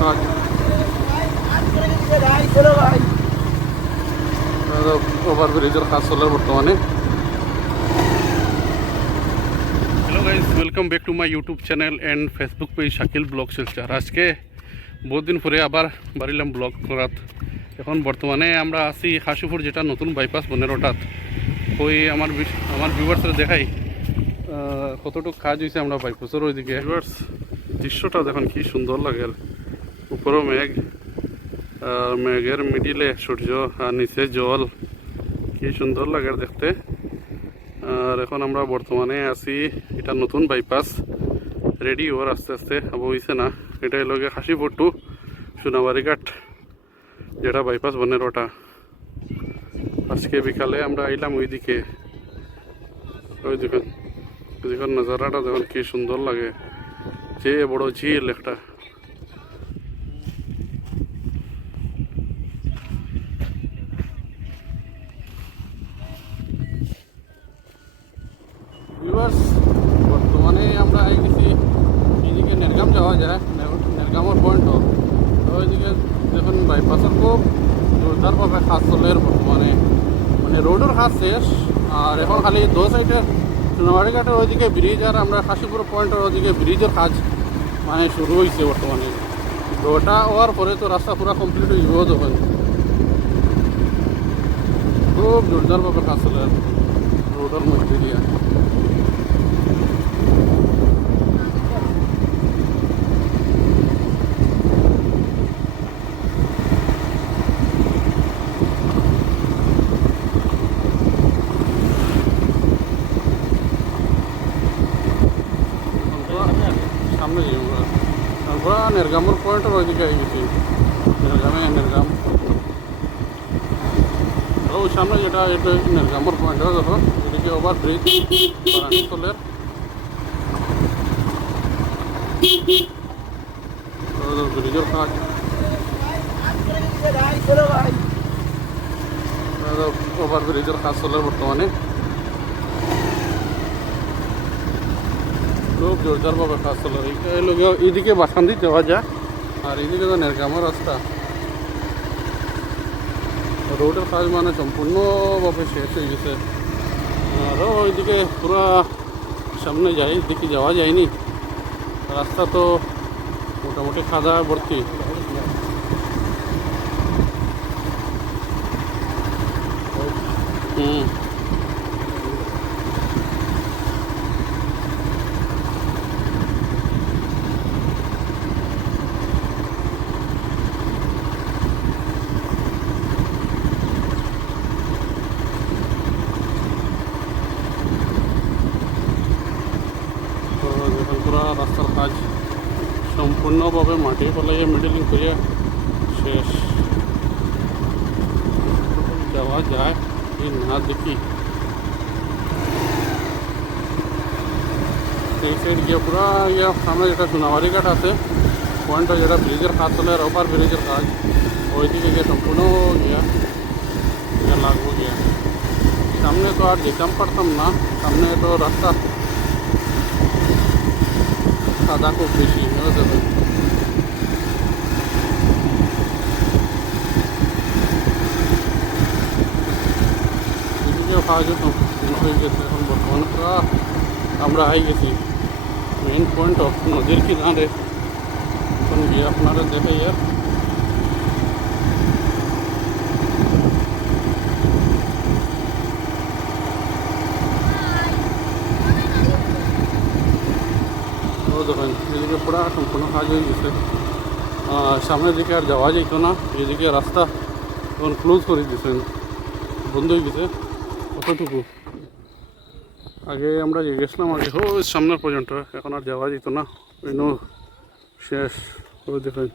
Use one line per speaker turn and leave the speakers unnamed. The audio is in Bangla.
কাজ ওভার ব্রিজের কাজ চলে বর্তমানে hello guys welcome back to my YouTube channel and Facebook page Shakil blog Silchar আজকে বহুত দিন পরে আবার বাড়িলাম ব্লগ করাত। এখন বর্তমানে আমরা আছি হাসিপুর যেটা নতুন বাইপাস বনের ওটাত। ওই আমার আমার ভিউয়ার্সরা দেখাই কতটুকু কাজ হয়েছে আমরা বাইপাসের ওইদিকে। ভিউয়ার্স দৃশ্যটা দেখুন, কি সুন্দর লাগে। উপরেও মেঘ, আর মেঘের মিডিলে সূর্য আর নিচে জল, কি সুন্দর লাগে দেখতে। আর এখন আমরা বর্তমানে আছি, এটা নতুন বাইপাস রেডি ওর আস্তে আস্তে হব হয়েছে না। এটা লগে হাসিপুর টু সোনাবাড়ি ঘাট যেটা বাইপাস বনের ওটা আজকে বিকালে আমরা আইলাম ওইদিকে। ওই দেখুন, ওইদিকের নজারাটা দেখুন, কি সুন্দর লাগে। যে বড় ঝিল একটা। বর্তমানে আমরা এইদিকে নেরগাম যাওয়া যায় নেরগামের পয়েন্ট ওইদিকে দেখুন বাইপাসের খুব জোরদারভাবে কাজ চলে বর্তমানে। মানে রোডের কাজ শেষ, আর এখন খালি দো সাইডে সোনাবাড়ি ঘাটের ওইদিকে ব্রিজ আর আমরা কাশীপুর পয়েন্টের ওইদিকে ব্রিজের কাজ মানে শুরু হয়েছে বর্তমানে। ওটা হওয়ার পরে তো রাস্তা পুরো কমপ্লিট হয়ে যাব তখন খুব জোরদারভাবে কাজ চলে রোডের মধ্যে দিয়ে সামনে যাই আমরা তারপর নেরগামের পয়েন্টের ওইদিকে আই গেছি। নেরগামে নেরগাম ও সামনে যেটা এটা নেরগামের পয়েন্ট দেখো এদিকে ওভার ব্রিজ বারাণীতলের ব্রিজের কাজ ওভার ব্রিজের কাজ চলে বর্তমানে খুব জোরদারভাবে কাজ চলে লোক এইদিকে বাসান্দি যাওয়া যায় আর এইদিকে তো নেরগামের রাস্তা। রোডের কাজ মানে সম্পূর্ণভাবে শেষ হয়ে গেছে। আরও ওইদিকে পুরা সামনে যাই দিকে যাওয়া যায়নি। রাস্তা তো মোটামুটি খাদা ভর্তি। হুম তো দেখুন পুরা রাস্তার কাজ সম্পূর্ণভাবে মাটি ফেলাইয়া মিডলিং করিয়া শেষ যাওয়া যায় কি না দেখি। এই সাইড গিয়ে পুরা ইয়ে সামনে যেটা সোনাবাড়ি ঘাট আছে পয়েন্টটা যেটা ব্রিজের কাজ চলে আর ওপার ব্রিজের কাজ, ওইদিকে গিয়ে সম্পূর্ণ গিয়া গিয়া লাগবো গিয়া। সামনে তো আর যেতাম পারতাম না, সামনে তো রাস্তা সাদা খুব বেশি বুঝতে পারছেন? এদিকে কাজ সম্পূর্ণ হয়ে গেছে এখন বর্তমানে পুরা আমরা আই গেছি মেইন পয়েন্ট অফ নদীর কিনারে এখন গিয়ে আপনারা দেখাই আর দেখেন এদিকে পুরা সম্পূর্ণ কাজ হয়ে গেছে। সামনের দিকে আর যাওয়া যেত না, এদিকে রাস্তা এখন ক্লোজ করে দিয়েছেন, বন্ধ হয়ে গেছে, কতটুকু? আগে আমরা গেছিলাম আগে ও, সামনের পর্যন্ত, এখন আর যাওয়া যেত না শেষ ওই দেখেন।